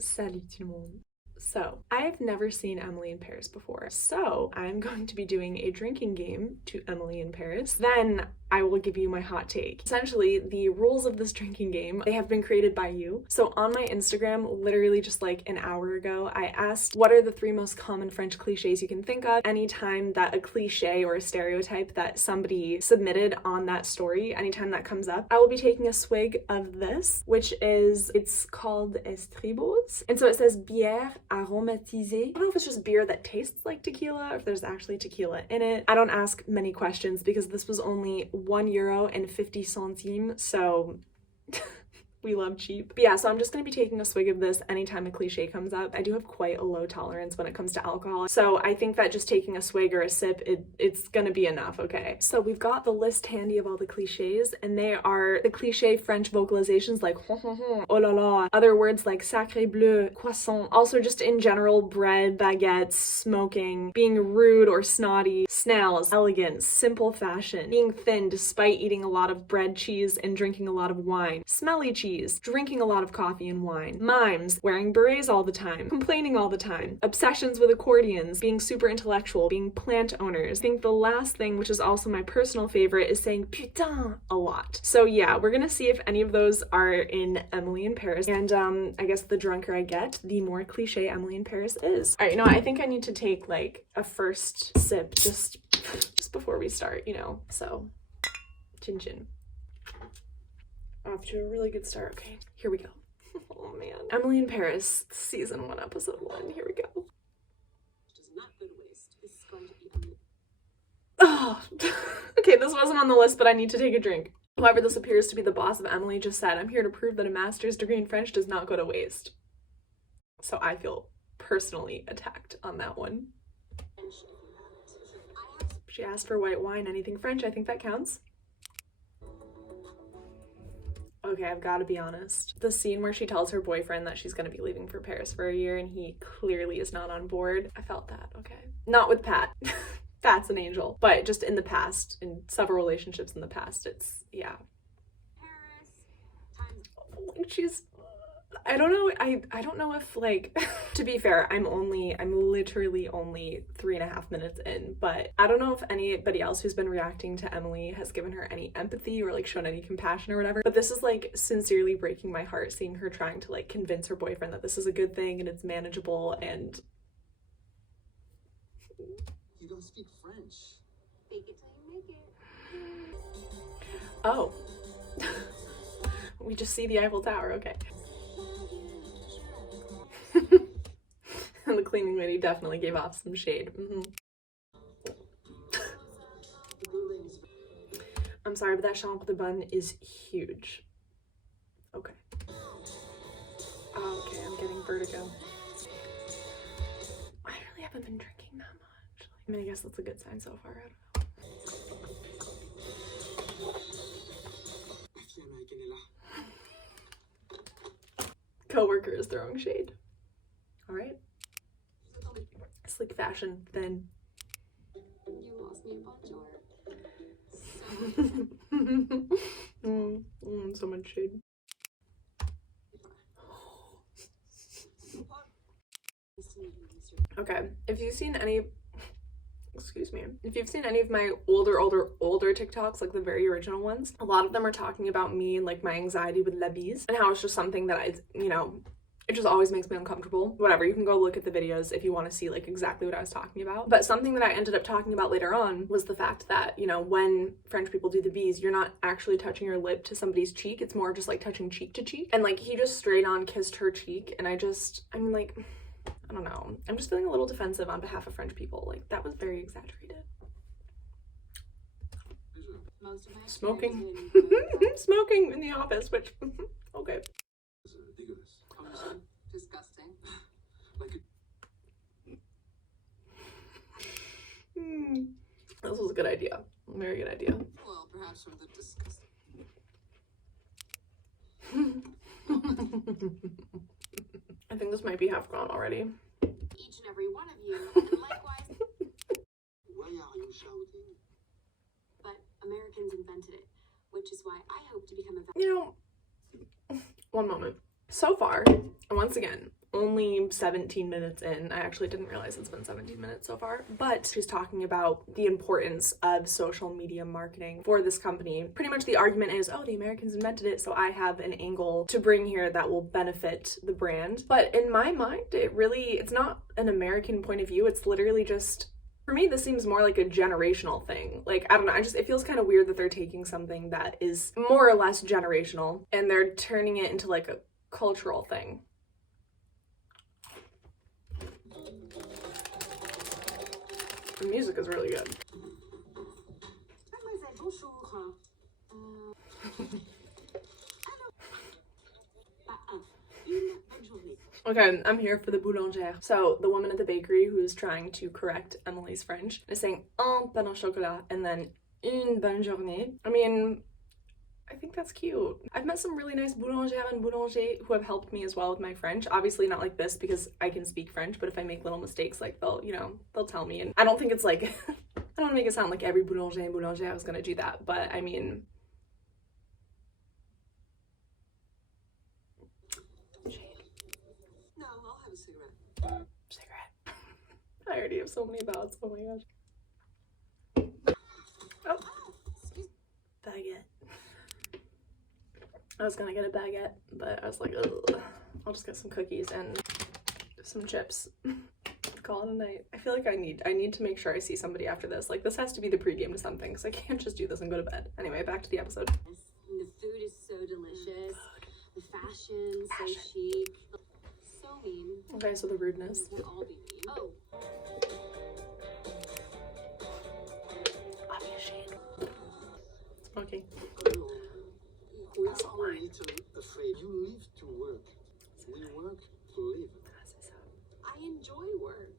Salut tout le monde. So, I've never seen Emily in Paris before, so I'm going to be doing a drinking game to Emily in Paris. Then I will give you my hot take. Essentially, the rules of this drinking game, they have been created by you. So on my Instagram, literally just like an hour ago, I asked what are the 3 most common French cliches you can think of. Anytime that a cliche or a stereotype that somebody submitted on that story, anytime that comes up, I will be taking a swig of this, which is, it's called Estribos. And so it says bière aromatisée. I don't know if it's just beer that tastes like tequila or if there's actually tequila in it. I don't ask many questions because this was only €1.50, so we love cheap. But yeah, so I'm just gonna be taking a swig of this anytime a cliche comes up. I do have quite a low tolerance when it comes to alcohol, so I think that just taking a swig or a sip, it's gonna be enough, okay? So we've got the list handy of all the cliches, and they are the cliche French vocalizations like oh la la, other words like sacré bleu, croissant, also just in general, bread, baguettes, smoking, being rude or snotty, snails, elegance, simple fashion, being thin despite eating a lot of bread, cheese, and drinking a lot of wine, smelly cheese, drinking a lot of coffee and wine, mimes, wearing berets all the time, complaining all the time, obsessions with accordions, being super intellectual, being plant owners. I think the last thing, which is also my personal favorite, is saying putain a lot. So yeah, we're gonna see if any of those are in Emily in Paris, and I guess the drunker I get, the more cliche Emily in Paris is. All right, you know what? I think I need to take like a first sip just before we start, you know, so chin chin. Off to a really good start. Okay, here we go. Oh man. Emily in Paris, season 1, episode 1. Here we go. Does not go to waste. This is going to be Emily. Oh, okay, this wasn't on the list, but I need to take a drink. Whoever this appears to be the boss of Emily just said, I'm here to prove that a master's degree in French does not go to waste. So I feel personally attacked on that one. She asked for white wine, anything French, I think that counts. Okay, I've got to be honest. The scene where she tells her boyfriend that she's going to be leaving for Paris for a year and he clearly is not on board. I felt that, okay. Not with Pat. Pat's an angel. But just in the past, in several relationships in the past, it's, yeah. Like she's, I don't know, I don't know if like, to be fair, I'm literally only 3.5 minutes in, but I don't know if anybody else who's been reacting to Emily has given her any empathy or like shown any compassion or whatever, but this is like sincerely breaking my heart seeing her trying to like convince her boyfriend that this is a good thing and it's manageable and... You don't speak French. Fake it till you make it. Oh. We just see the Eiffel Tower, okay. And the cleaning lady definitely gave off some shade. I'm sorry, but that chambre de bonne is huge. Okay. Oh, okay, I'm getting vertigo. I really haven't been drinking that much. I mean, I guess that's a good sign so far. I don't know. Coworker is throwing shade. All right. Sleek fashion, thin. You lost me a bonjour. So much shade. Okay, if you've seen any, excuse me, if you've seen any of my older TikToks, like the very original ones, a lot of them are talking about me and like my anxiety with la bise and how it's just something that I, you know, it just always makes me uncomfortable. Whatever, you can go look at the videos if you want to see like exactly what I was talking about. But something that I ended up talking about later on was the fact that, you know, when French people do the bise, you're not actually touching your lip to somebody's cheek. It's more just like touching cheek to cheek. And like he just straight on kissed her cheek. And I mean like, I don't know. I'm just feeling a little defensive on behalf of French people. Like that was very exaggerated. Smoking. Smoking in the office, which, okay. Disgusting. This was a good idea. Very good idea. Well, perhaps from the disgusting. I think this might be half gone already. Each and every one of you, and likewise. Why are you shouting? But Americans invented it, which is why I hope to become a... You know, one moment. So far, and once again, only 17 minutes in. I actually didn't realize it's been 17 minutes so far, but she's talking about the importance of social media marketing for this company. Pretty much the argument is, oh, the Americans invented it, so I have an angle to bring here that will benefit the brand. But in my mind, it's not an American point of view. It's literally just, for me, this seems more like a generational thing. Like, I don't know, it feels kind of weird that they're taking something that is more or less generational and they're turning it into like a cultural thing. The music is really good. Okay, I'm here for the boulangère. So the woman at the bakery who's trying to correct Emily's French is saying un pain au chocolat and then une bonne journée. I mean, I think that's cute. I've met some really nice boulangères and boulangers who have helped me as well with my French. Obviously not like this because I can speak French, but if I make little mistakes, like they'll tell me. And I don't think it's like, I don't want to make it sound like every boulanger and boulangère was gonna do that, but I mean, No, I'll have a cigarette. Cigarette. I already have so many thoughts, oh my gosh. Oh, baguette. I was gonna get a baguette, but I was like, ugh, I'll just get some cookies and some chips. Call it a night. I feel like I need to make sure I see somebody after this. Like, this has to be the pregame to something, because I can't just do this and go to bed. Anyway, back to the episode. The food is so delicious. The fashion, so chic. So mean. Okay, so the rudeness. We'll all be mean. Oh. Smoking. We are all a little afraid. You live to work. We work to live. I enjoy work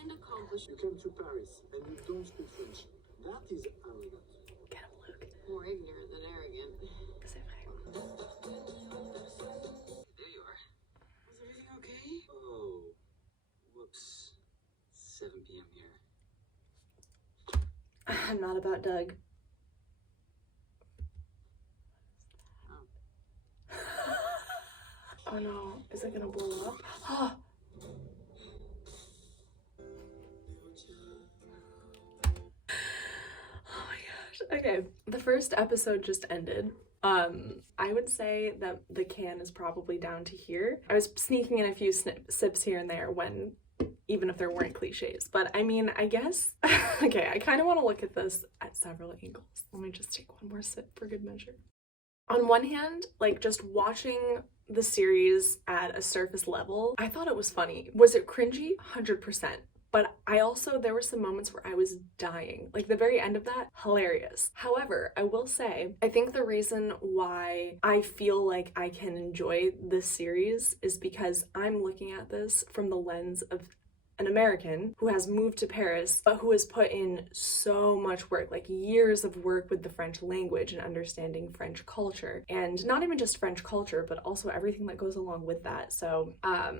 and accomplish. You come to Paris and you don't speak French. That is arrogant. Get him, Luke. More ignorant than arrogant. C'est vrai. There you are. Is everything okay? Oh, whoops. 7 p.m. here. I'm not about Doug. Oh no, is it gonna blow up? Oh. Oh my gosh. Okay, the first episode just ended. I would say that the can is probably down to here. I was sneaking in a few sips here and there when, even if there weren't cliches, but I mean, I guess, okay, I kind of want to look at this at several angles. Let me just take one more sip for good measure. On one hand, like, just watching the series at a surface level, I thought it was funny. Was it cringy? 100%. But there were some moments where I was dying. Like, the very end of that, hilarious. However, I will say, I think the reason why I feel like I can enjoy this series is because I'm looking at this from the lens of an American who has moved to Paris, but who has put in so much work, like years of work with the French language and understanding French culture. And not even just French culture, but also everything that goes along with that. So, how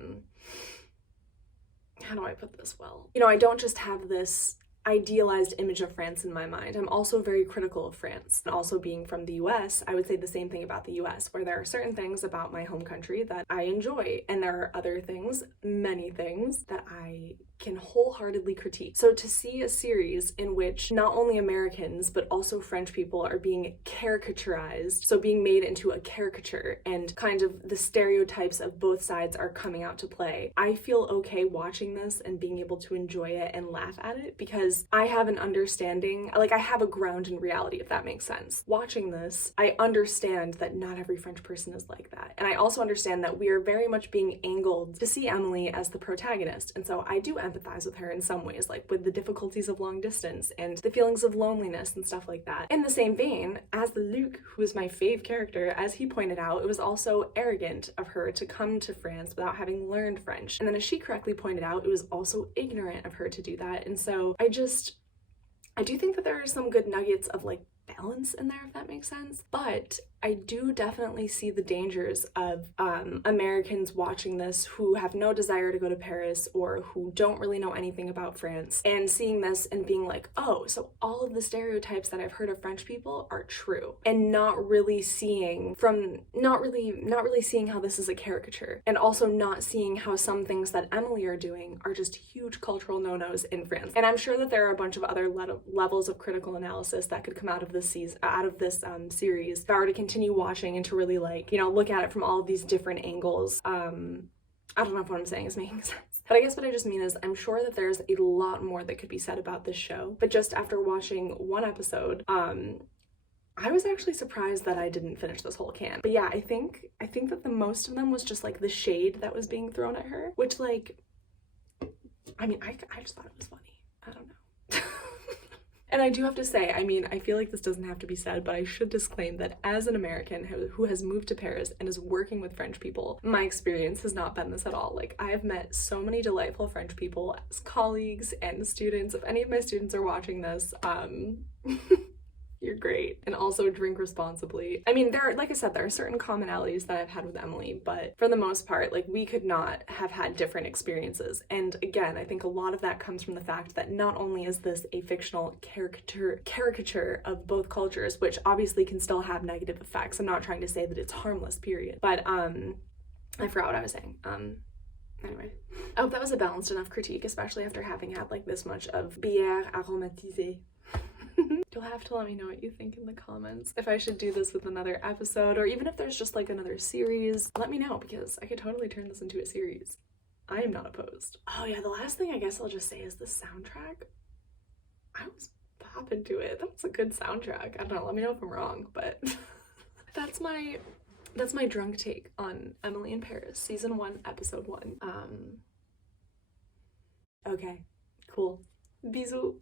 do I put this well? You know, I don't just have this idealized image of France in my mind. I'm also very critical of France. And also being from the US, I would say the same thing about the US, where there are certain things about my home country that I enjoy, and there are other things, many things, that I can wholeheartedly critique. So to see a series in which not only Americans, but also French people are being caricaturized, so being made into a caricature, and kind of the stereotypes of both sides are coming out to play, I feel okay watching this and being able to enjoy it and laugh at it, because I have an understanding, like, I have a ground in reality, if that makes sense. Watching this, I understand that not every French person is like that. And I also understand that we are very much being angled to see Emily as the protagonist. And so I do empathize with her in some ways, like with the difficulties of long distance and the feelings of loneliness and stuff like that. In the same vein, as Luc, who is my fave character, as he pointed out, it was also arrogant of her to come to France without having learned French. And then as she correctly pointed out, it was also ignorant of her to do that. And so I do think that there are some good nuggets of like balance in there, if that makes sense. But I do definitely see the dangers of Americans watching this who have no desire to go to Paris or who don't really know anything about France and seeing this and being like, oh, so all of the stereotypes that I've heard of French people are true, and not really seeing seeing how this is a caricature, and also not seeing how some things that Emily are doing are just huge cultural no-nos in France. And I'm sure that there are a bunch of other levels of critical analysis that could come out of this series if I were to continue watching and to really like, you know, look at it from all of these different angles. I don't know if what I'm saying is making sense. But I guess what I just mean is I'm sure that there's a lot more that could be said about this show. But just after watching one episode, I was actually surprised that I didn't finish this whole can. But yeah, I think that the most of them was just like the shade that was being thrown at her, which like, I mean, I just thought it was funny. I don't know. And I do have to say, I mean, I feel like this doesn't have to be said, but I should disclaim that as an American who has moved to Paris and is working with French people, my experience has not been this at all. Like, I have met so many delightful French people as colleagues and students. If any of my students are watching this, you're great. And also drink responsibly. I mean, like I said, there are certain commonalities that I've had with Emily, but for the most part, like, we could not have had different experiences. And again, I think a lot of that comes from the fact that not only is this a fictional caricature of both cultures, which obviously can still have negative effects. I'm not trying to say that it's harmless, period. But I forgot what I was saying. Anyway, I hope that was a balanced enough critique, especially after having had like this much of bière aromatisée. You'll have to let me know what you think in the comments. If I should do this with another episode, or even if there's just like another series, let me know, because I could totally turn this into a series. I am not opposed. Oh yeah, the last thing I guess I'll just say is the soundtrack. I was popping to it. That was a good soundtrack. I don't know, let me know if I'm wrong, but that's my drunk take on Emily in Paris, season 1, episode 1. Okay, cool. Bisous.